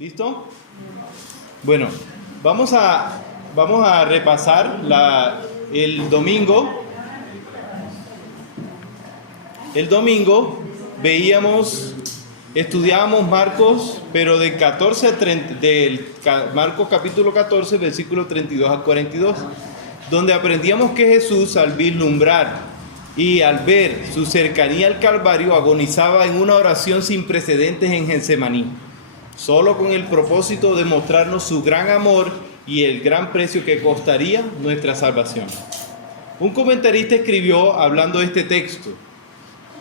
¿Listo? Bueno, vamos a repasar el domingo. El domingo estudiábamos Marcos, pero del Marcos capítulo 14, versículo 32 al 42, donde aprendíamos que Jesús, al vislumbrar y al ver su cercanía al Calvario, agonizaba en una oración sin precedentes en Getsemaní, solo con el propósito de mostrarnos su gran amor y el gran precio que costaría nuestra salvación. Un comentarista escribió hablando de este texto,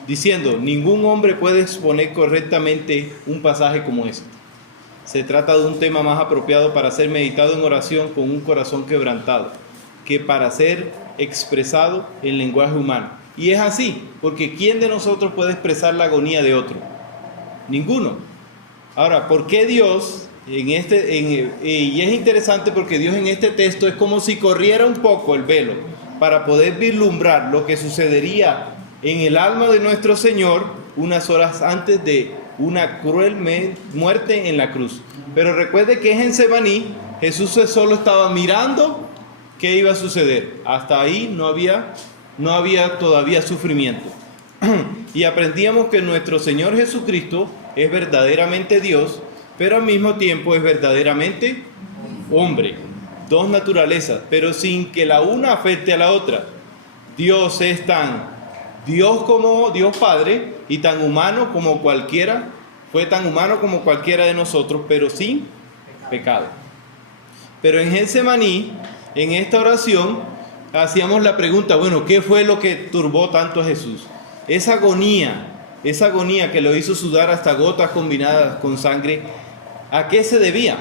diciendo: ningún hombre puede exponer correctamente un pasaje como este. Se trata de un tema más apropiado para ser meditado en oración con un corazón quebrantado, que para ser expresado en lenguaje humano. Y es así, porque ¿quién de nosotros puede expresar la agonía de otro? Ninguno. Ahora, ¿por qué Dios y es interesante porque Dios en este texto es como si corriera un poco el velo para poder vislumbrar lo que sucedería en el alma de nuestro Señor unas horas antes de una cruel muerte en la cruz? Pero recuerde que en Getsemaní Jesús solo estaba mirando qué iba a suceder. Hasta ahí no había todavía sufrimiento. Y aprendíamos que nuestro Señor Jesucristo es verdaderamente Dios, pero al mismo tiempo es verdaderamente hombre. Dos naturalezas, pero sin que la una afecte a la otra. Dios es tan Dios como Dios Padre y tan humano como cualquiera, fue tan humano como cualquiera de nosotros, pero sin pecado. Pero en Getsemaní, en esta oración, hacíamos la pregunta, bueno, ¿qué fue lo que turbó tanto a Jesús? Esa agonía que lo hizo sudar hasta gotas combinadas con sangre, ¿a qué se debía?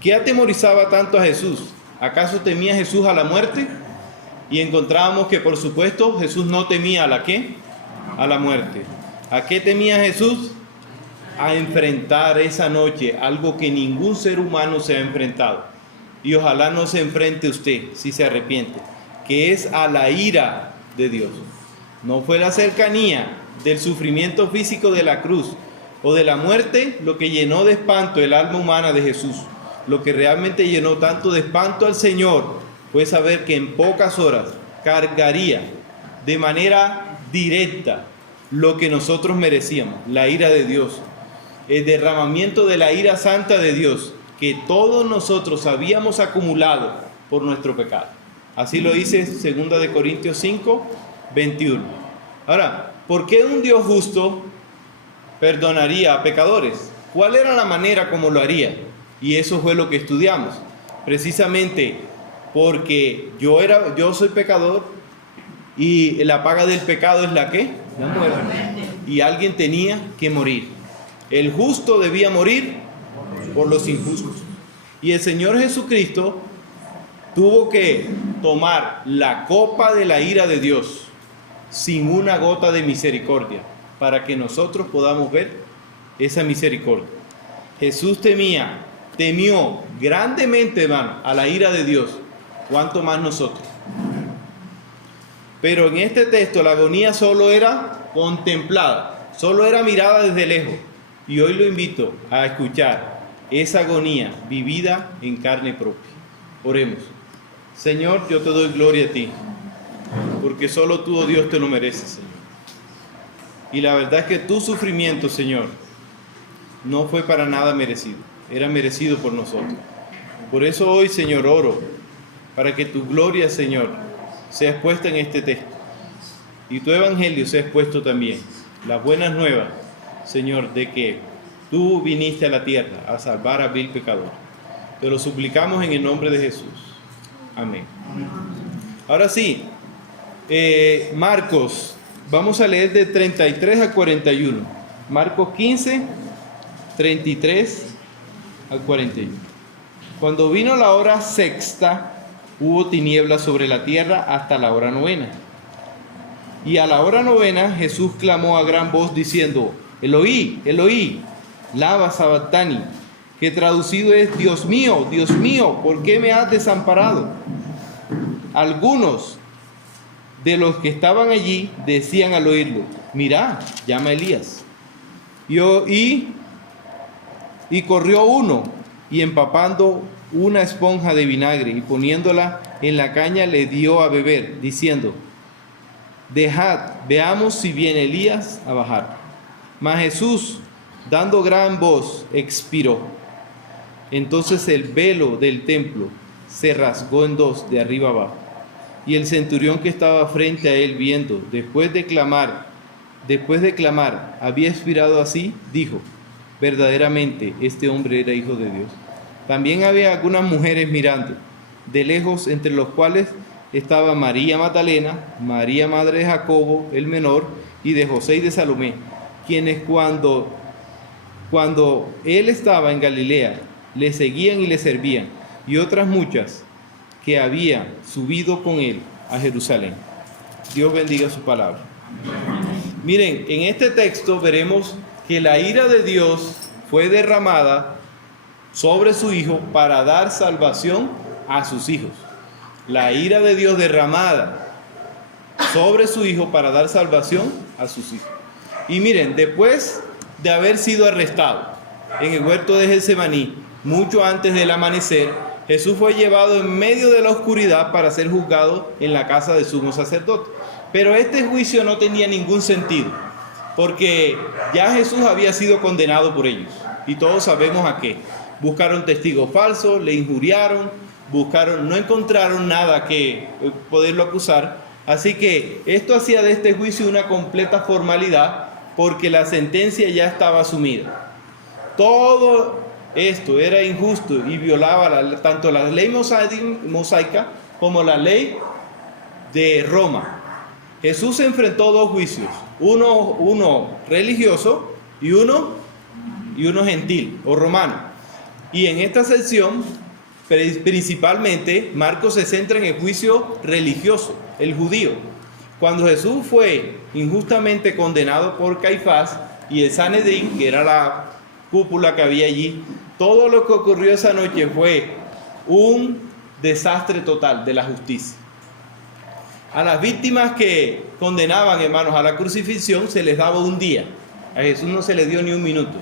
¿Qué atemorizaba tanto a Jesús? ¿Acaso temía Jesús a la muerte? Y encontrábamos que, por supuesto, Jesús no temía a la ¿qué? A la muerte. ¿A qué temía Jesús? A enfrentar esa noche algo que ningún ser humano se ha enfrentado. Y ojalá no se enfrente usted si se arrepiente, que es a la ira de Dios. No fue la cercanía del sufrimiento físico de la cruz o de la muerte lo que llenó de espanto el alma humana de Jesús. Lo que realmente llenó tanto de espanto al Señor fue saber que en pocas horas cargaría de manera directa lo que nosotros merecíamos, la ira de Dios, el derramamiento de la ira santa de Dios que todos nosotros habíamos acumulado por nuestro pecado. Así lo dice 2 Corintios 5, 21. Ahora, ¿por qué un Dios justo perdonaría a pecadores? ¿Cuál era la manera como lo haría? Y eso fue lo que estudiamos. Precisamente porque yo soy pecador y la paga del pecado es la ¿qué? La muerte. Y alguien tenía que morir. El justo debía morir por los injustos. Y el Señor Jesucristo tuvo que tomar la copa de la ira de Dios sin una gota de misericordia para que nosotros podamos ver esa misericordia. Jesús temió grandemente, hermano, a la ira de Dios. ¿Cuánto más nosotros? Pero en este texto la agonía solo era contemplada, solo era mirada desde lejos. Y hoy lo invito a escuchar esa agonía vivida en carne propia. Oremos. Señor, yo te doy gloria a ti, porque solo tú, oh Dios, te lo mereces, Señor. Y la verdad es que tu sufrimiento, Señor, no fue para nada merecido, era merecido por nosotros. Por eso hoy, Señor, oro para que tu gloria, Señor, sea expuesta en este texto y tu evangelio sea expuesto también. Las buenas nuevas, Señor, de que tú viniste a la tierra a salvar a vil pecador. Te lo suplicamos en el nombre de Jesús. Amén. Ahora sí, Marcos, vamos a leer de 33 a 41. Marcos 15, 33 al 41. Cuando vino la hora sexta, hubo tinieblas sobre la tierra hasta la hora novena. Y a la hora novena Jesús clamó a gran voz diciendo: Eloí, Eloí, lama sabactani, que traducido es: Dios mío, ¿por qué me has desamparado? Algunos de los que estaban allí decían al oírlo: Mirá, llama a Elías. Y Y corrió uno, y empapando una esponja de vinagre y poniéndola en la caña le dio a beber, diciendo: dejad, veamos si viene Elías a bajar. Mas Jesús, dando gran voz, expiró. Entonces el velo del templo se rasgó en dos, de arriba abajo. Y el centurión que estaba frente a él, viendo, después de clamar, había expirado así, dijo: verdaderamente este hombre era hijo de Dios. También había algunas mujeres mirando de lejos, entre los cuales estaba María Magdalena, María madre de Jacobo el menor, y de José y de Salomé, quienes cuando él estaba en Galilea, le seguían y le servían, y otras muchas que habían subido con él a Jerusalén. Dios bendiga su palabra. Miren, en este texto veremos que la ira de Dios fue derramada sobre su Hijo para dar salvación a sus hijos. La ira de Dios derramada sobre su Hijo para dar salvación a sus hijos. Y miren, después de haber sido arrestado en el huerto de Getsemaní, mucho antes del amanecer, Jesús fue llevado en medio de la oscuridad para ser juzgado en la casa del sumo sacerdote. Pero este juicio no tenía ningún sentido, porque ya Jesús había sido condenado por ellos. Y todos sabemos a qué. Buscaron testigos falsos, le injuriaron, no encontraron nada que poderlo acusar. Así que esto hacía de este juicio una completa formalidad, porque la sentencia ya estaba asumida. Todo esto era injusto y violaba tanto la ley mosaica como la ley de Roma. Jesús enfrentó dos juicios, uno religioso y uno gentil o romano. Y en esta sección, principalmente, Marcos se centra en el juicio religioso, el judío. Cuando Jesús fue injustamente condenado por Caifás y el Sanedrín, que era la cúpula que había allí, todo lo que ocurrió esa noche fue un desastre total de la justicia. A las víctimas que condenaban, hermanos, a la crucifixión se les daba un día. A Jesús no se le dio ni un minuto.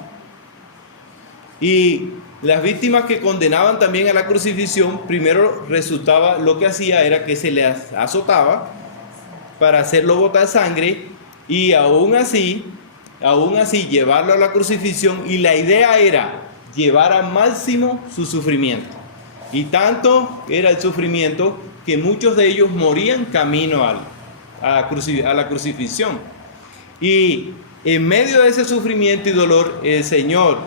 Y las víctimas que condenaban también a la crucifixión, primero resultaba, lo que hacía era que se les azotaba para hacerlo botar sangre, y aún así llevarlo a la crucifixión, y la idea era llevar al máximo su sufrimiento. Y tanto era el sufrimiento que muchos de ellos morían camino a la crucifixión. Y en medio de ese sufrimiento y dolor, el Señor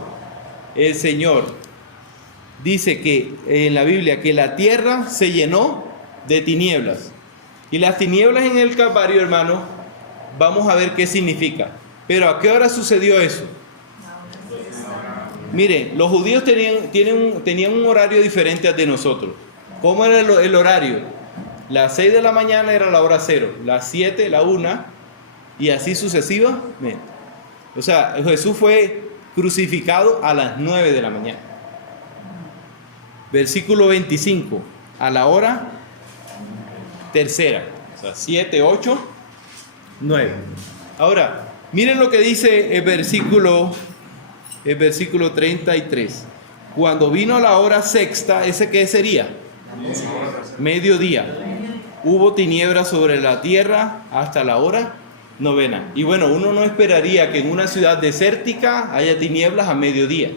dice que en la Biblia que la tierra se llenó de tinieblas. Y las tinieblas en el Calvario, hermano, vamos a ver qué significa. Pero ¿a qué hora sucedió eso? Miren, los judíos tenían un horario diferente al de nosotros. ¿Cómo era el horario? Las 6 de la mañana era la hora cero, las 7, la 1, y así sucesivamente. O sea, Jesús fue crucificado a las 9 de la mañana. Versículo 25, a la hora tercera. O sea, 7, 8, 9. Ahora, miren lo que dice el versículo 33. Cuando vino la hora sexta, ¿ese qué sería? Mediodía. Hubo tinieblas sobre la tierra hasta la hora novena. Y bueno, uno no esperaría que en una ciudad desértica haya tinieblas a mediodía.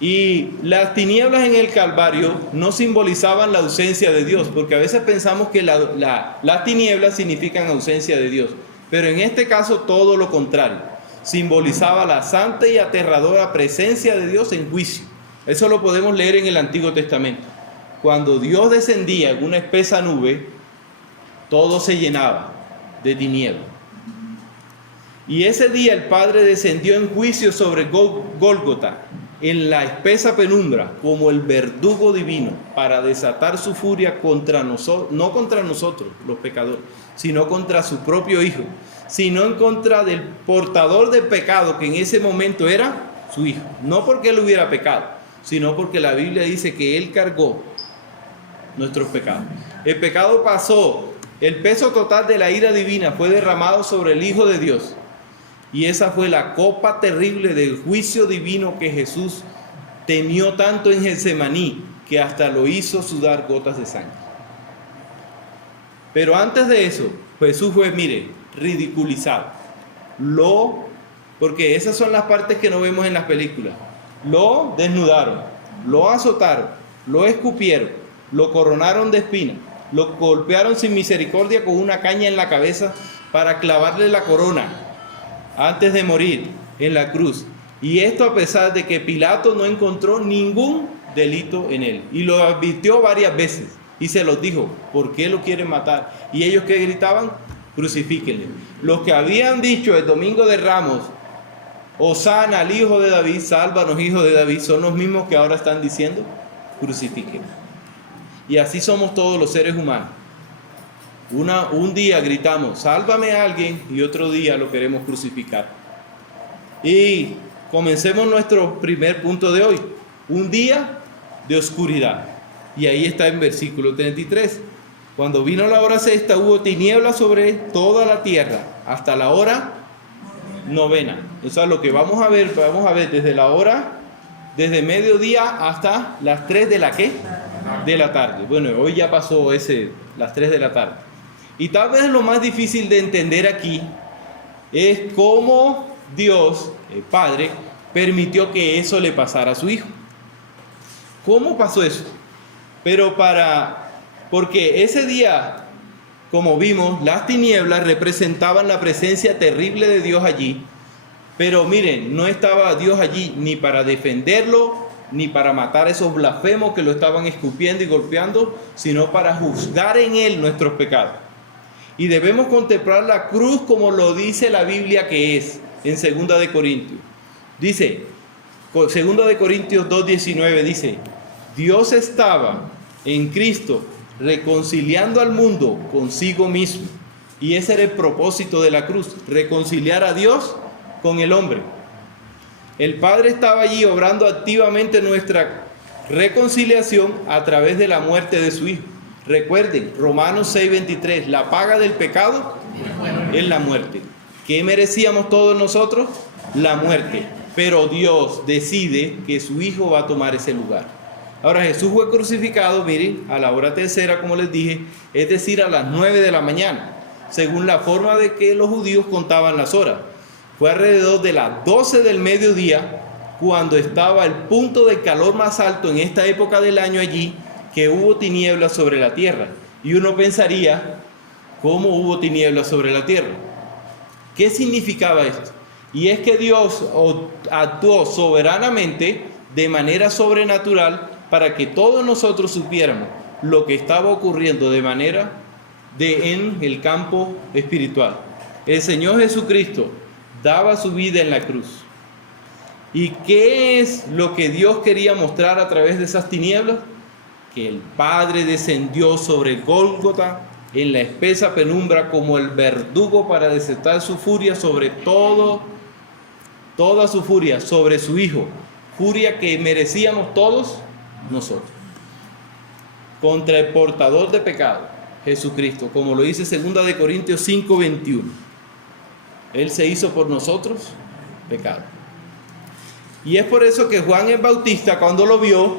Y las tinieblas en el Calvario no simbolizaban la ausencia de Dios, porque a veces pensamos que las tinieblas significan ausencia de Dios. Pero en este caso todo lo contrario. Simbolizaba la santa y aterradora presencia de Dios en juicio. Eso lo podemos leer en el Antiguo Testamento. Cuando Dios descendía en una espesa nube, todo se llenaba de tinieblas. Y ese día el Padre descendió en juicio sobre Gólgota, en la espesa penumbra, como el verdugo divino, para desatar su furia contra nosotros, no contra nosotros, los pecadores, sino contra su propio Hijo, sino en contra del portador del pecado, que en ese momento era su Hijo. No porque él hubiera pecado, sino porque la Biblia dice que él cargó nuestros pecados. El pecado pasó, el peso total de la ira divina fue derramado sobre el Hijo de Dios. Y esa fue la copa terrible del juicio divino que Jesús temió tanto en Getsemaní, que hasta lo hizo sudar gotas de sangre. Pero antes de eso, Jesús fue, mire, ridiculizado. Porque esas son las partes que no vemos en las películas. Lo desnudaron, lo azotaron, lo escupieron, lo coronaron de espinas, lo golpearon sin misericordia con una caña en la cabeza para clavarle la corona antes de morir en la cruz. Y esto a pesar de que Pilato no encontró ningún delito en él. Y lo advirtió varias veces y se los dijo, ¿por qué lo quieren matar? Y ellos que gritaban, crucifíquenle. Los que habían dicho el domingo de Ramos, Hosana al hijo de David, sálvanos hijo de David, son los mismos que ahora están diciendo, crucifíquenle. Y así somos todos los seres humanos. Un día gritamos, sálvame a alguien, y otro día lo queremos crucificar. Y comencemos nuestro primer punto de hoy. Un día de oscuridad. Y ahí está en versículo 33. Cuando vino la hora sexta, hubo tinieblas sobre toda la tierra, hasta la hora novena. Eso es lo que vamos a ver desde mediodía hasta las 3 de la ¿qué? De la tarde. Bueno, hoy ya pasó las 3 de la tarde. Y tal vez lo más difícil de entender aquí es cómo Dios, el Padre, permitió que eso le pasara a su Hijo. ¿Cómo pasó eso? Porque ese día, como vimos, las tinieblas representaban la presencia terrible de Dios allí. Pero miren, no estaba Dios allí ni para defenderlo, ni para matar a esos blasfemos que lo estaban escupiendo y golpeando, sino para juzgar en él nuestros pecados. Y debemos contemplar la cruz como lo dice la Biblia que es, en 2 de Corintios. Dice, 2 de Corintios 2:19 dice, Dios estaba en Cristo reconciliando al mundo consigo mismo. Y ese era el propósito de la cruz, reconciliar a Dios con el hombre. El Padre estaba allí obrando activamente nuestra reconciliación a través de la muerte de su Hijo. Recuerden, Romanos 6:23, la paga del pecado es la muerte. ¿Qué merecíamos todos nosotros? La muerte. Pero Dios decide que su Hijo va a tomar ese lugar. Ahora Jesús fue crucificado, miren, a la hora tercera, como les dije, es decir, a las 9 de la mañana, según la forma de que los judíos contaban las horas. Fue alrededor de las 12 del mediodía, cuando estaba el punto de calor más alto en esta época del año allí, que hubo tinieblas sobre la tierra. Y uno pensaría, ¿cómo hubo tinieblas sobre la tierra? ¿Qué significaba esto? Y es que Dios actuó soberanamente, de manera sobrenatural, para que todos nosotros supiéramos lo que estaba ocurriendo en el campo espiritual. El Señor Jesucristo daba su vida en la cruz. ¿Y qué es lo que Dios quería mostrar a través de esas tinieblas? Que el Padre descendió sobre Gólgota en la espesa penumbra como el verdugo para desatar su furia sobre toda su furia sobre su Hijo, furia que merecíamos todos nosotros, contra el portador de pecado, Jesucristo, como lo dice 2 de Corintios 5:21. Él se hizo por nosotros pecado. Y es por eso que Juan el Bautista cuando lo vio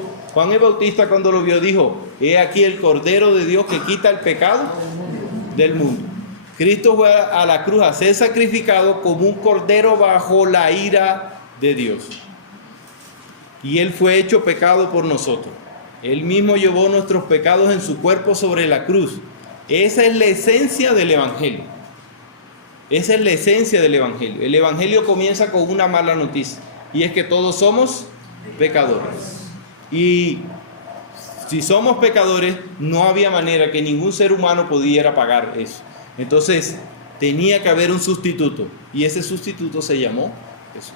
dijo, he aquí el Cordero de Dios que quita el pecado del mundo. Cristo fue a la cruz a ser sacrificado como un cordero bajo la ira de Dios. Y Él fue hecho pecado por nosotros. Él mismo llevó nuestros pecados en su cuerpo sobre la cruz. Esa es la esencia del Evangelio. Esa es la esencia del Evangelio. El Evangelio comienza con una mala noticia, y es que todos somos pecadores. Y si somos pecadores, no había manera que ningún ser humano pudiera pagar eso. Entonces, tenía que haber un sustituto, y ese sustituto se llamó Jesús.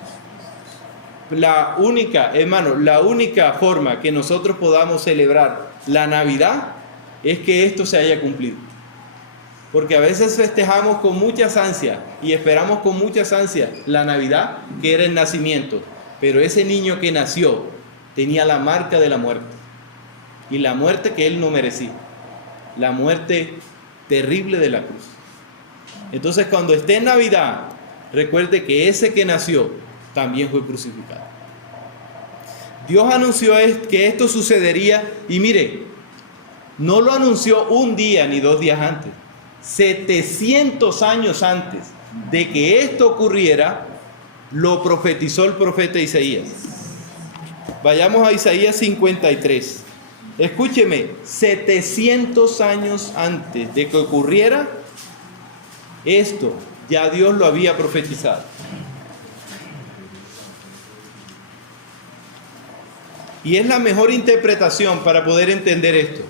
La única forma que nosotros podamos celebrar la Navidad es que esto se haya cumplido. Porque a veces festejamos con muchas ansias y esperamos con muchas ansias la Navidad, que era el nacimiento. Pero ese niño que nació tenía la marca de la muerte. Y la muerte que él no merecía. La muerte terrible de la cruz. Entonces, cuando esté en Navidad, recuerde que ese que nació también fue crucificado. Dios anunció que esto sucedería y mire, no lo anunció un día ni 2 días antes. 700 años antes de que esto ocurriera, lo profetizó el profeta Isaías. Vayamos a Isaías 53. Escúcheme, 700 años antes de que ocurriera esto, ya Dios lo había profetizado. Y es la mejor interpretación para poder entender esto.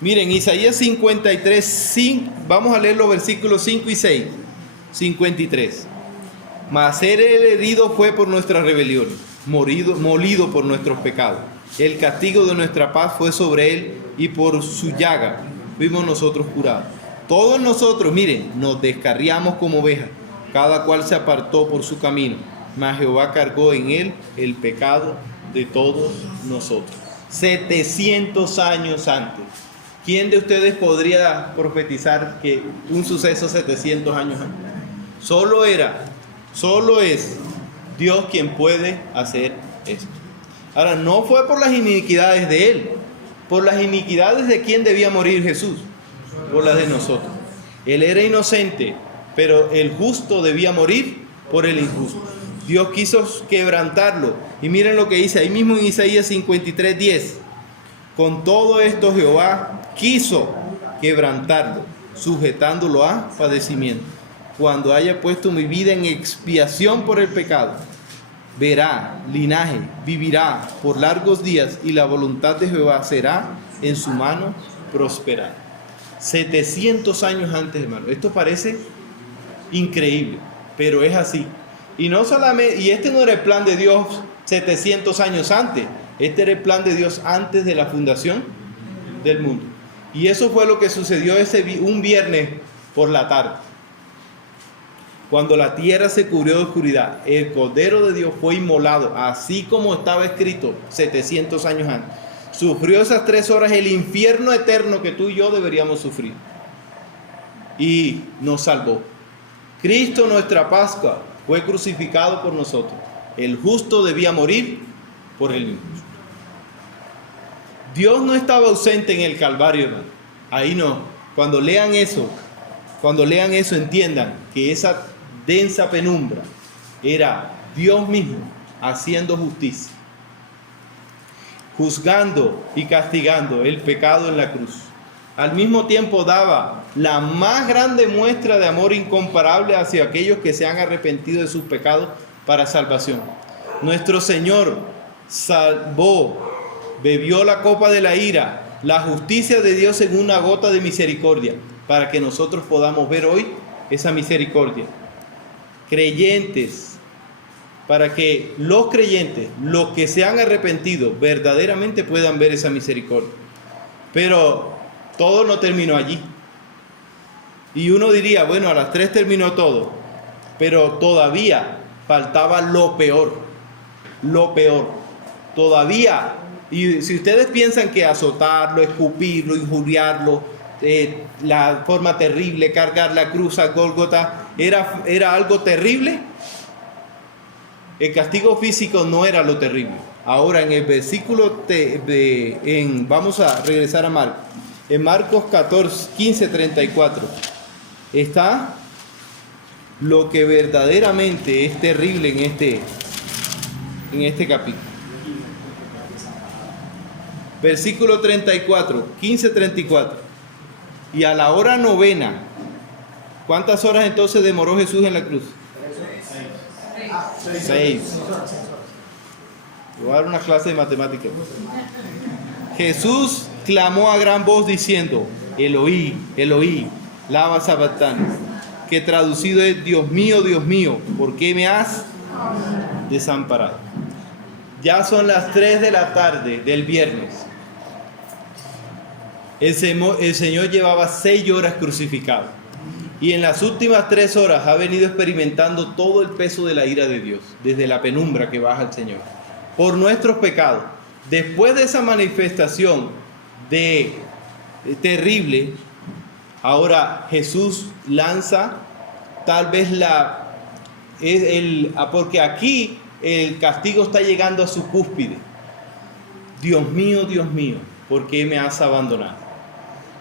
Miren, Isaías 53, vamos a leer los versículos 5 y 6. 53. Mas él herido fue por nuestras rebeliones, molido por nuestros pecados. El castigo de nuestra paz fue sobre él, y por su llaga fuimos nosotros curados. Todos nosotros, miren, nos descarriamos como ovejas, cada cual se apartó por su camino, mas Jehová cargó en él el pecado de todos nosotros. 700 años antes. ¿Quién de ustedes podría profetizar que un suceso 700 años antes? Solo es Dios quien puede hacer esto. Ahora, no fue por las iniquidades de él. ¿Por las iniquidades de quién debía morir Jesús? Por las de nosotros. Él era inocente, pero el justo debía morir por el injusto. Dios quiso quebrantarlo. Y miren lo que dice ahí mismo en Isaías 53:10. Con todo esto Jehová quiso quebrantarlo, sujetándolo a padecimiento. Cuando haya puesto mi vida en expiación por el pecado, verá linaje, vivirá por largos días, y la voluntad de Jehová será en su mano prosperar. 700 años antes, hermano. Esto parece increíble, pero es así. Y no solamente, y este no era el plan de Dios 700 años antes. Este era el plan de Dios antes de la fundación del mundo. Y eso fue lo que sucedió un viernes por la tarde. Cuando la tierra se cubrió de oscuridad, el Cordero de Dios fue inmolado, así como estaba escrito 700 años antes. Sufrió esas 3 horas el infierno eterno que tú y yo deberíamos sufrir. Y nos salvó. Cristo, nuestra Pascua, fue crucificado por nosotros. El justo debía morir por el injusto. Dios no estaba ausente en el Calvario, hermano. Ahí no. Cuando lean eso, entiendan que esa densa penumbra era Dios mismo haciendo justicia, juzgando y castigando el pecado en la cruz. Al mismo tiempo daba la más grande muestra de amor incomparable hacia aquellos que se han arrepentido de sus pecados para salvación. Nuestro Señor bebió la copa de la ira, la justicia de Dios en una gota de misericordia, para que nosotros podamos ver hoy esa misericordia. Creyentes, para que los creyentes, los que se han arrepentido, verdaderamente puedan ver esa misericordia. Pero todo no terminó allí. Y uno diría, bueno, a las 3 terminó todo, pero todavía faltaba lo peor. Todavía. Y si ustedes piensan que azotarlo, escupirlo, injuriarlo, la forma terrible, cargar la cruz a Gólgota, era algo terrible, el castigo físico no era lo terrible. Ahora en el versículo, vamos a regresar a Marcos, en Marcos 15:34, está lo que verdaderamente es terrible en este capítulo. Versículo 34, 15:34. Y a la hora 9, ¿cuántas horas entonces demoró Jesús en la cruz? 6. Voy a dar una clase de matemáticas. Jesús clamó a gran voz diciendo, Eloí, Eloí, lama sabactani, que traducido es, Dios mío, ¿por qué me has desamparado? Ya son las 3 de la tarde del viernes. El Señor llevaba 6 horas crucificado. Y en las últimas 3 horas ha venido experimentando todo el peso de la ira de Dios, desde la penumbra que baja el Señor, por nuestros pecados. Después de esa manifestación terrible, ahora Jesús lanza tal vez la porque aquí el castigo está llegando a su cúspide. Dios mío, ¿por qué me has abandonado?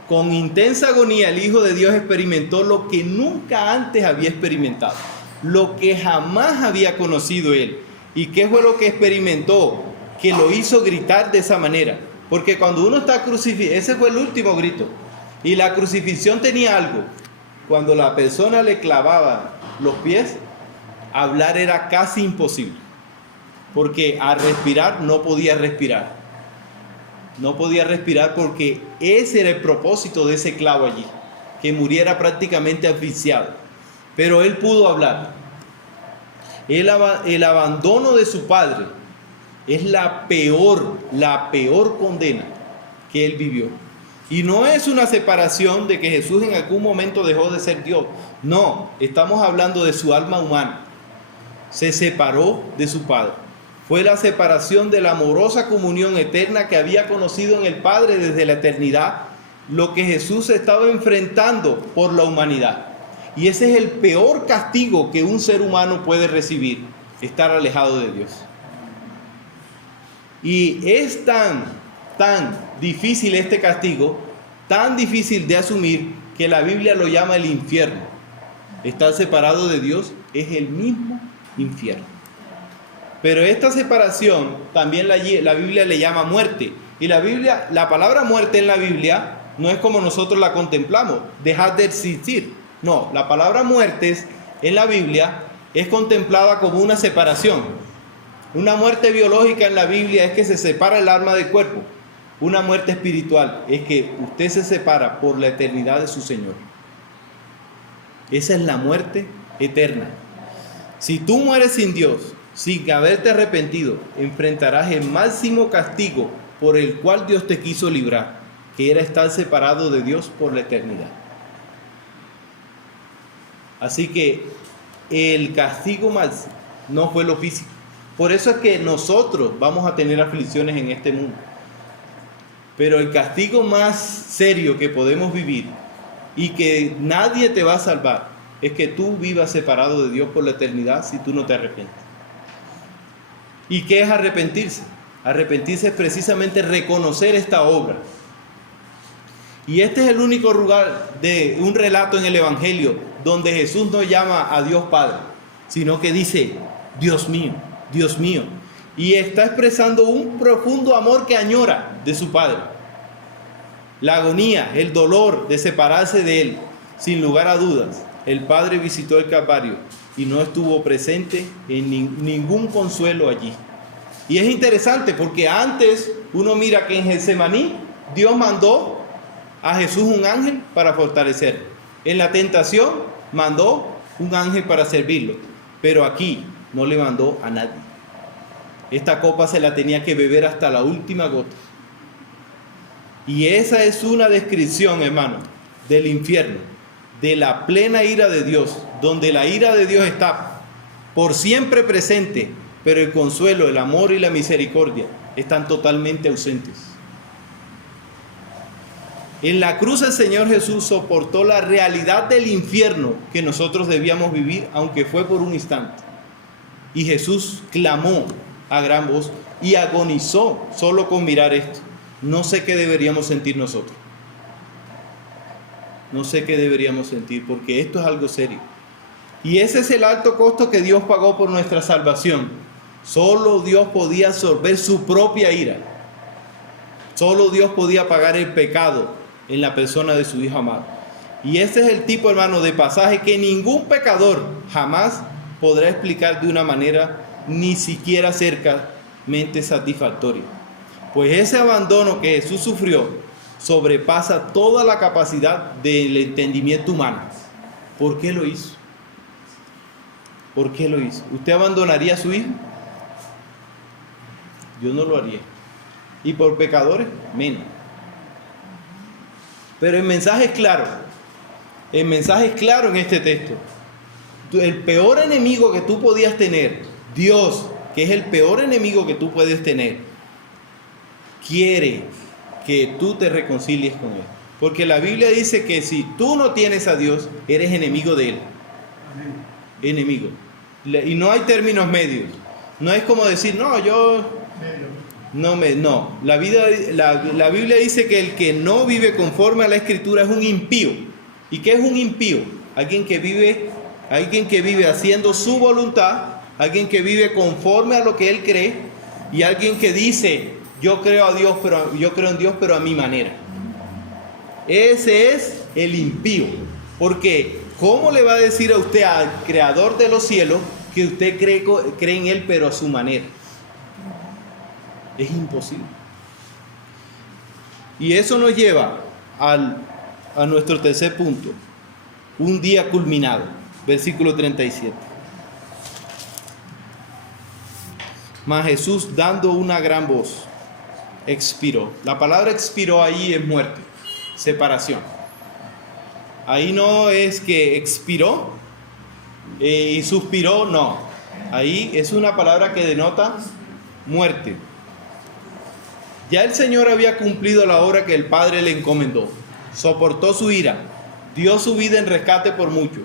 Con intensa agonía el Hijo de Dios experimentó lo que nunca antes había experimentado, lo que jamás había conocido él. ¿Y qué fue lo que experimentó? Que lo hizo gritar de esa manera. Porque cuando uno está crucificado, ese fue el último grito. Y la crucifixión tenía algo. Cuando la persona le clavaba los pies, hablar era casi imposible. Porque al respirar no podía respirar. No podía respirar porque ese era el propósito de ese clavo allí. Que muriera prácticamente asfixiado. Pero él pudo hablar. El abandono de su padre es la peor condena que él vivió. Y no es una separación de que Jesús en algún momento dejó de ser Dios. No, estamos hablando de su alma humana. Se separó de su Padre. Fue la separación de la amorosa comunión eterna que había conocido en el Padre desde la eternidad, lo que Jesús estaba enfrentando por la humanidad. Y ese es el peor castigo que un ser humano puede recibir, estar alejado de Dios. Y es tan difícil este castigo, tan difícil de asumir, que la Biblia lo llama el infierno. Estar separado de Dios es el mismo infierno. Pero esta separación también la Biblia le llama muerte. Y la palabra muerte en la Biblia no es como nosotros la contemplamos, dejar de existir. No, la palabra muerte en la Biblia es contemplada como una separación. Una muerte biológica en la Biblia es que se separa el alma del cuerpo. Una muerte espiritual es que usted se separa por la eternidad de su Señor. Esa es la muerte eterna. Si tú mueres sin Dios, sin haberte arrepentido, enfrentarás el máximo castigo por el cual Dios te quiso librar, que era estar separado de Dios por la eternidad. Así que el castigo más no fue lo físico. Por eso es que nosotros vamos a tener aflicciones en este mundo. Pero el castigo más serio que podemos vivir y que nadie te va a salvar es que tú vivas separado de Dios por la eternidad si tú no te arrepientes. ¿Y qué es arrepentirse? Arrepentirse es precisamente reconocer esta obra. Y este es el único lugar de un relato en el Evangelio donde Jesús no llama a Dios Padre, sino que dice, Dios mío, Dios mío. Y está expresando un profundo amor que añora de su Padre. La agonía, el dolor de separarse de Él, sin lugar a dudas. El Padre visitó el Calvario y no estuvo presente en ningún consuelo allí. Y es interesante porque antes uno mira que en Getsemaní Dios mandó a Jesús un ángel para fortalecerlo. En la tentación mandó un ángel para servirlo. Pero aquí no le mandó a nadie. Esta copa se la tenía que beber hasta la última gota. Y esa es una descripción, hermano, del infierno, de la plena ira de Dios, donde la ira de Dios está por siempre presente, pero el consuelo, el amor y la misericordia están totalmente ausentes. En la cruz el Señor Jesús soportó la realidad del infierno que nosotros debíamos vivir, aunque fue por un instante. Y Jesús clamó a gran voz y agonizó solo con mirar esto. No sé qué deberíamos sentir nosotros. No sé qué deberíamos sentir, porque esto es algo serio. Y ese es el alto costo que Dios pagó por nuestra salvación. Solo Dios podía absorber su propia ira. Solo Dios podía pagar el pecado en la persona de su Hijo amado. Y ese es el tipo, hermano, de pasaje que ningún pecador jamás podrá explicar de una manera ni siquiera cercamente satisfactoria. Pues ese abandono que Jesús sufrió sobrepasa toda la capacidad del entendimiento humano. ¿Por qué lo hizo? ¿Por qué lo hizo? ¿Usted abandonaría a su hijo? Yo no lo haría. Y por pecadores, menos. Pero el mensaje es claro. El mensaje es claro en este texto. El peor enemigo que tú podías tener, Dios, que es el peor enemigo que tú puedes tener, quiere que tú te reconcilies con Él. Porque la Biblia dice que si tú no tienes a Dios, eres enemigo de Él. Amén. Enemigo. Y no hay términos medios. No es como decir, no, yo no. La Biblia dice que el que no vive conforme a la Escritura es un impío. ¿Y qué es un impío? Alguien que vive haciendo su voluntad, alguien que vive conforme a lo que él cree, y alguien que dice, yo creo en Dios, pero a mi manera. Ese es el impío. Porque ¿cómo le va a decir a usted al Creador de los cielos que usted cree en Él, pero a su manera? Es imposible. Y eso nos lleva a nuestro tercer punto. Un día culminado. Versículo 37. Mas Jesús, dando una gran voz, expiró. La palabra expiró ahí es muerte, separación. Ahí no es que expiró y suspiró, no. Ahí es una palabra que denota muerte. Ya el Señor había cumplido la obra que el Padre le encomendó. Soportó su ira, dio su vida en rescate por muchos.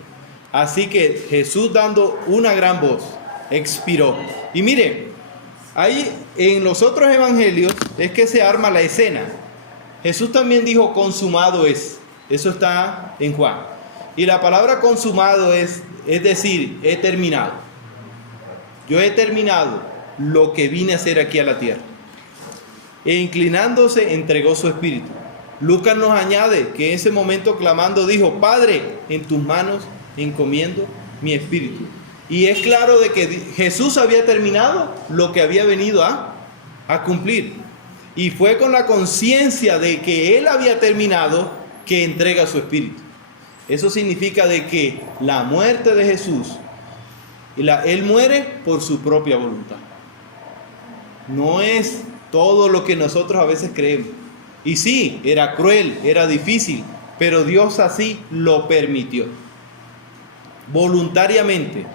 Así que Jesús, dando una gran voz, expiró. Y mire, ahí en los otros evangelios es que se arma la escena. Jesús también dijo, consumado es. Eso está en Juan. Y la palabra consumado es decir, he terminado. Yo he terminado lo que vine a hacer aquí a la tierra. E inclinándose, entregó su espíritu. Lucas nos añade que en ese momento clamando dijo, Padre, en tus manos encomiendo mi espíritu. Y es claro de que Jesús había terminado lo que había venido a cumplir. Y fue con la conciencia de que Él había terminado que entrega su espíritu. Eso significa de que la muerte de Jesús, Él muere por su propia voluntad. No es todo lo que nosotros a veces creemos. Y sí, era cruel, era difícil, pero Dios así lo permitió. Voluntariamente.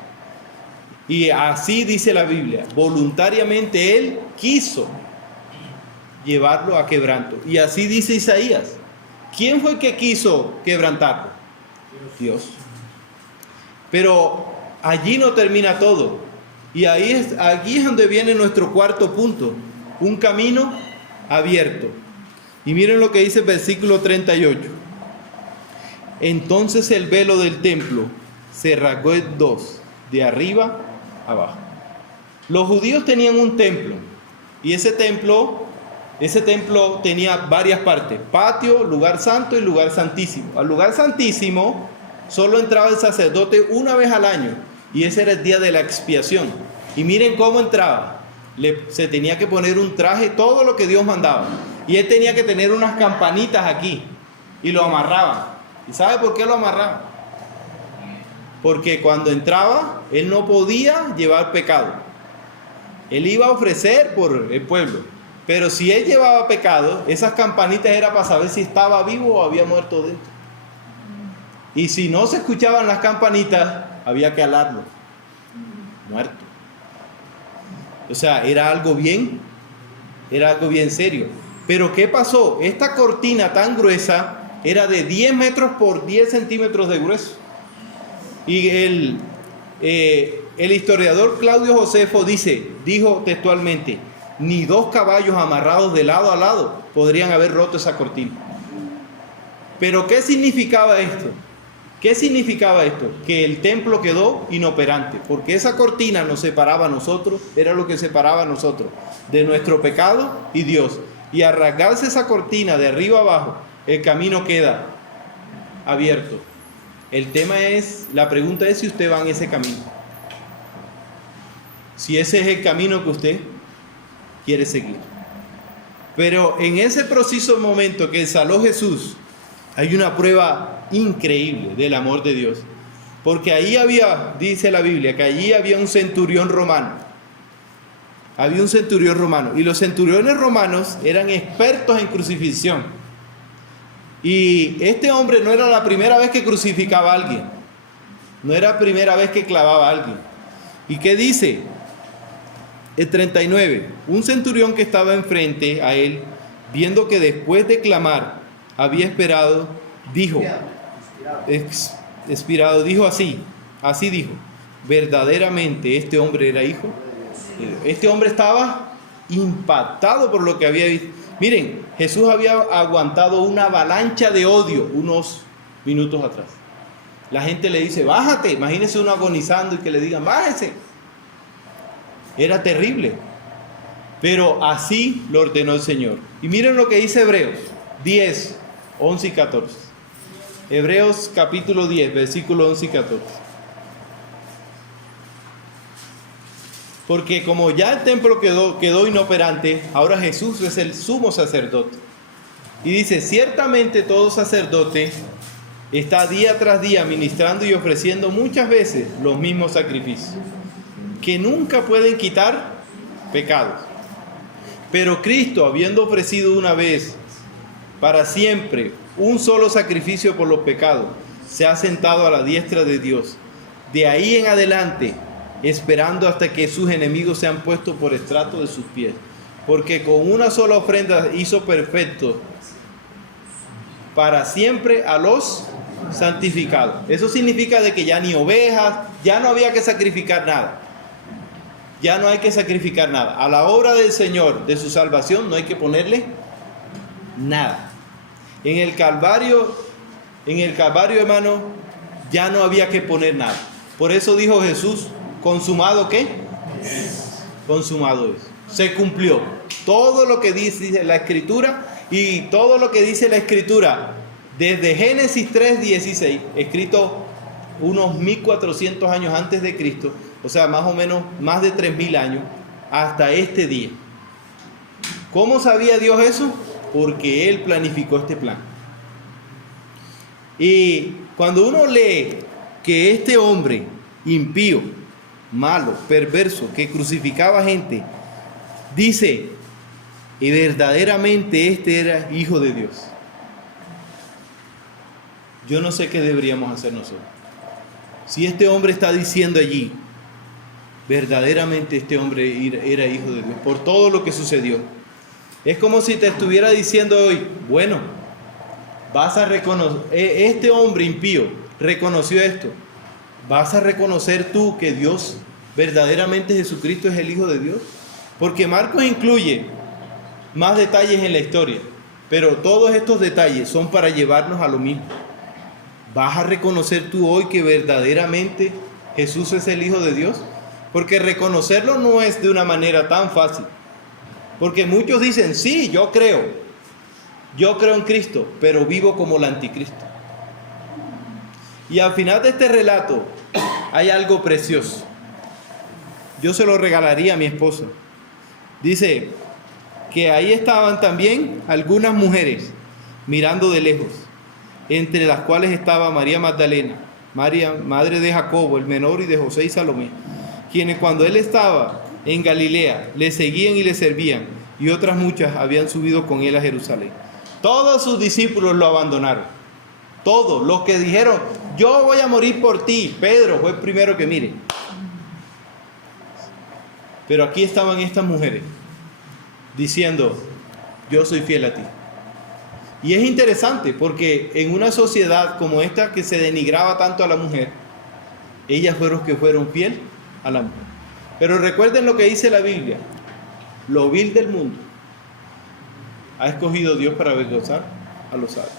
Y así dice la Biblia, voluntariamente Él quiso llevarlo a quebranto. Y así dice Isaías. ¿Quién fue el que quiso quebrantarlo? Dios. Pero allí no termina todo. Y aquí es donde viene nuestro cuarto punto. Un camino abierto. Y miren lo que dice el versículo 38. Entonces el velo del templo se rasgó en dos, de arriba abajo. Los judíos tenían un templo. Y ese templo tenía varias partes: patio, lugar santo y lugar santísimo. Al lugar santísimo solo entraba el sacerdote una vez al año, y ese era el día de la expiación. Y miren cómo entraba. Se tenía que poner un traje, todo lo que Dios mandaba, y él tenía que tener unas campanitas aquí, y lo amarraban. ¿Y sabe por qué lo amarraban? Porque cuando entraba, él no podía llevar pecado. Él iba a ofrecer por el pueblo. Pero si él llevaba pecado, esas campanitas era para saber si estaba vivo o había muerto dentro. Y si no se escuchaban las campanitas, había que alarlo. Muerto. O sea, era algo bien serio. Pero ¿qué pasó? Esta cortina tan gruesa era de 10 metros por 10 centímetros de grueso. Y el historiador Claudio Josefo dijo textualmente, ni dos caballos amarrados de lado a lado podrían haber roto esa cortina. Pero ¿qué significaba esto? ¿Qué significaba esto? Que el templo quedó inoperante, porque esa cortina nos separaba a nosotros, era lo que separaba a nosotros de nuestro pecado y Dios. Y al rasgarse esa cortina de arriba abajo, el camino queda abierto. La pregunta es si usted va en ese camino. Si ese es el camino que usted quiere seguir. Pero en ese preciso momento que exhaló Jesús, hay una prueba increíble del amor de Dios. Porque ahí dice la Biblia, que allí había un centurión romano. Había un centurión romano. Y los centuriones romanos eran expertos en crucifixión. Y este hombre no era la primera vez que crucificaba a alguien. No era la primera vez que clavaba a alguien. ¿Y qué dice? El 39. Un centurión que estaba enfrente a él, viendo que después de clamar había dijo así dijo: verdaderamente este hombre era hijo de Dios. Este hombre estaba impactado por lo que había visto. Miren, Jesús había aguantado una avalancha de odio unos minutos atrás. La gente le dice, bájate. Imagínense uno agonizando y que le digan, bájese. Era terrible. Pero así lo ordenó el Señor. Y miren lo que dice Hebreos 10, 11 y 14. Hebreos capítulo 10, versículos 11 y 14. Porque como ya el templo quedó inoperante, ahora Jesús es el sumo sacerdote. Y dice, ciertamente todo sacerdote está día tras día ministrando y ofreciendo muchas veces los mismos sacrificios, que nunca pueden quitar pecados. Pero Cristo, habiendo ofrecido una vez para siempre un solo sacrificio por los pecados, se ha sentado a la diestra de Dios. De ahí en adelante, esperando hasta que sus enemigos sean puestos por estrato de sus pies. Porque con una sola ofrenda hizo perfecto para siempre a los santificados. Eso significa de que ya ni ovejas, ya no había que sacrificar nada. Ya no hay que sacrificar nada. A la obra del Señor, de su salvación, no hay que ponerle nada. En el Calvario, hermano, ya no había que poner nada. Por eso dijo Jesús, ¿consumado qué? Consumado es. Se cumplió. Todo lo que dice la Escritura, y todo lo que dice la Escritura, desde Génesis 3:16, escrito unos 1400 años antes de Cristo, o sea, más o menos más de 3000 años, hasta este día. ¿Cómo sabía Dios eso? Porque Él planificó este plan. Y cuando uno lee que este hombre impío, malo, perverso, que crucificaba gente, dice, y verdaderamente este era hijo de Dios. Yo no sé qué deberíamos hacer nosotros. Si este hombre está diciendo allí, verdaderamente este hombre era hijo de Dios, por todo lo que sucedió. Es como si te estuviera diciendo hoy, bueno, vas a reconocer, este hombre impío reconoció esto, vas a reconocer tú que Dios, verdaderamente Jesucristo es el Hijo de Dios. Porque Marcos incluye más detalles en la historia, pero todos estos detalles son para llevarnos a lo mismo. ¿Vas a reconocer tú hoy que verdaderamente Jesús es el Hijo de Dios? Porque reconocerlo no es de una manera tan fácil. Porque muchos dicen, sí, yo creo en Cristo, pero vivo como el anticristo. Y al final de este relato hay algo precioso. Yo se lo regalaría a mi esposa. Dice que ahí estaban también algunas mujeres mirando de lejos, entre las cuales estaba María Magdalena, María, madre de Jacobo, el menor, y de José y Salomé, quienes cuando él estaba en Galilea le seguían y le servían, y otras muchas habían subido con él a Jerusalén. Todos sus discípulos lo abandonaron. Todos los que dijeron, yo voy a morir por ti. Pedro fue el primero que mire. Pero aquí estaban estas mujeres diciendo, yo soy fiel a ti. Y es interesante porque en una sociedad como esta que se denigraba tanto a la mujer, ellas fueron los que fueron fieles a la mujer. Pero recuerden lo que dice la Biblia, lo vil del mundo ha escogido Dios para avergonzar a los sabios.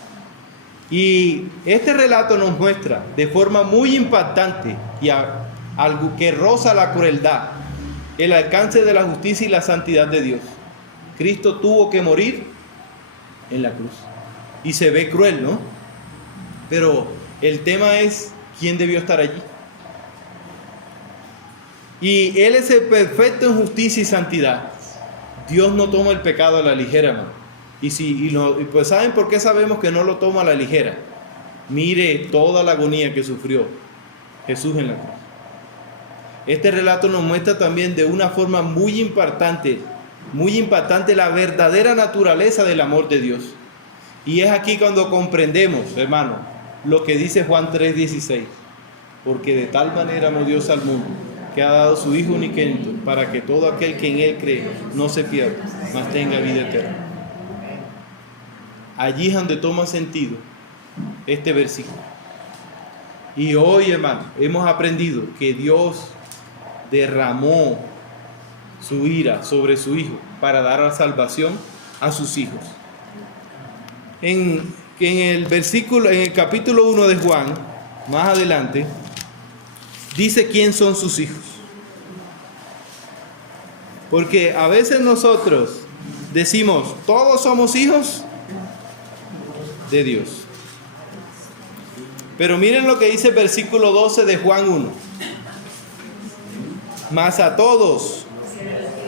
Y este relato nos muestra de forma muy impactante y algo que roza la crueldad, el alcance de la justicia y la santidad de Dios. Cristo tuvo que morir en la cruz. Y se ve cruel, ¿no? Pero el tema es, ¿quién debió estar allí? Y Él es el perfecto en justicia y santidad. Dios no toma el pecado a la ligera, hermano. Y pues ¿saben por qué sabemos que no lo toma a la ligera? Mire toda la agonía que sufrió Jesús en la cruz. Este relato nos muestra también de una forma muy impactante la verdadera naturaleza del amor de Dios. Y es aquí cuando comprendemos, hermano, lo que dice Juan 3:16. Porque de tal manera amó Dios al mundo, que ha dado su Hijo unigénito, para que todo aquel que en Él cree no se pierda, mas tenga vida eterna. Allí es donde toma sentido este versículo. Y hoy, hermano, hemos aprendido que Dios derramó su ira sobre su Hijo para dar la salvación a sus hijos. En el capítulo 1 de Juan, más adelante, dice quién son sus hijos. Porque a veces nosotros decimos, todos somos hijos de Dios. Pero miren lo que dice el versículo 12 de Juan 1. Mas a todos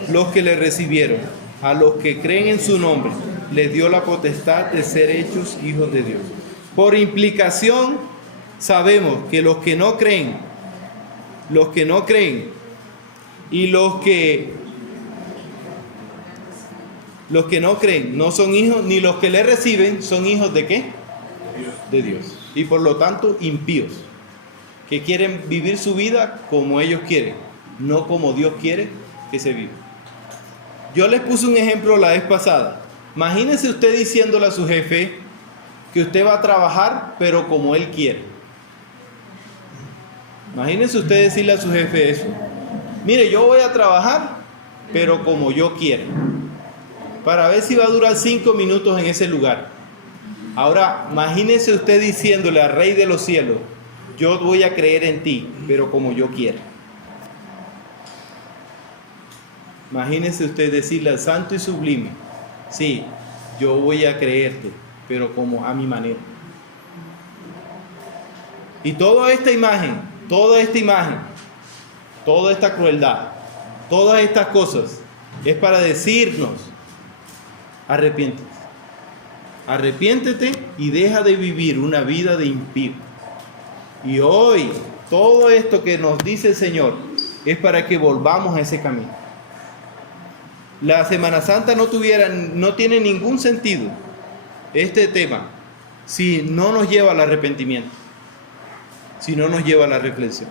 los que le recibieron, a los que creen en su nombre, les dio la potestad de ser hechos hijos de Dios. Por implicación, sabemos que los que no creen y los que no creen no son hijos, ni los que le reciben son hijos de ¿qué? De Dios. Y por lo tanto, impíos, que quieren vivir su vida como ellos quieren, no como Dios quiere que se viva. Yo les puse un ejemplo la vez pasada. Imagínese usted diciéndole a su jefe que usted va a trabajar, pero como él quiere. Imagínese usted decirle a su jefe eso. Mire, yo voy a trabajar, pero como yo quiero. Para ver si va a durar 5 minutos en ese lugar. Ahora, imagínese usted diciéndole al Rey de los cielos, yo voy a creer en ti, pero como yo quiero. Imagínese usted decirle al Santo y Sublime, sí, yo voy a creerte, pero como a mi manera. Y toda esta imagen, toda esta crueldad, todas estas cosas, es para decirnos, arrepiéntete y deja de vivir una vida de impío. Y hoy, todo esto que nos dice el Señor, es para que volvamos a ese camino. La Semana Santa no tiene ningún sentido, este tema, si no nos lleva al arrepentimiento, si no nos lleva a la reflexión.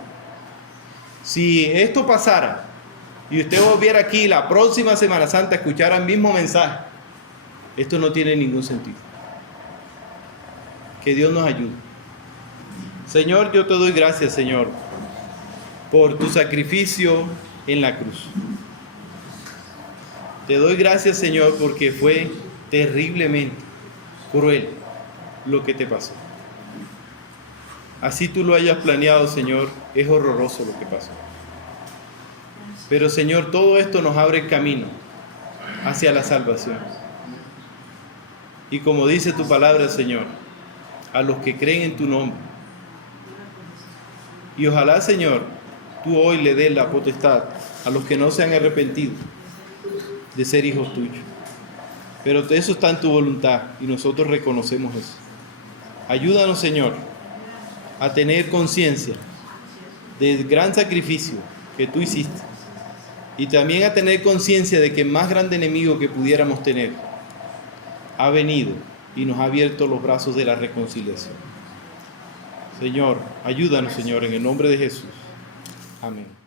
Si esto pasara y usted volviera aquí la próxima Semana Santa a escuchar el mismo mensaje, esto no tiene ningún sentido. Que Dios nos ayude. Señor, yo te doy gracias, Señor, por tu sacrificio en la cruz. Te doy gracias, Señor, porque fue terriblemente cruel lo que te pasó. Así tú lo hayas planeado, Señor, es horroroso lo que pasó. Pero, Señor, todo esto nos abre el camino hacia la salvación. Y como dice tu palabra, Señor, a los que creen en tu nombre. Y ojalá, Señor, tú hoy le des la potestad a los que no se han arrepentido de ser hijos tuyos. Pero eso está en tu voluntad y nosotros reconocemos eso. Ayúdanos, Señor, a tener conciencia del gran sacrificio que tú hiciste y también a tener conciencia de que el más grande enemigo que pudiéramos tener ha venido y nos ha abierto los brazos de la reconciliación. Señor, ayúdanos, Señor, en el nombre de Jesús. Amén.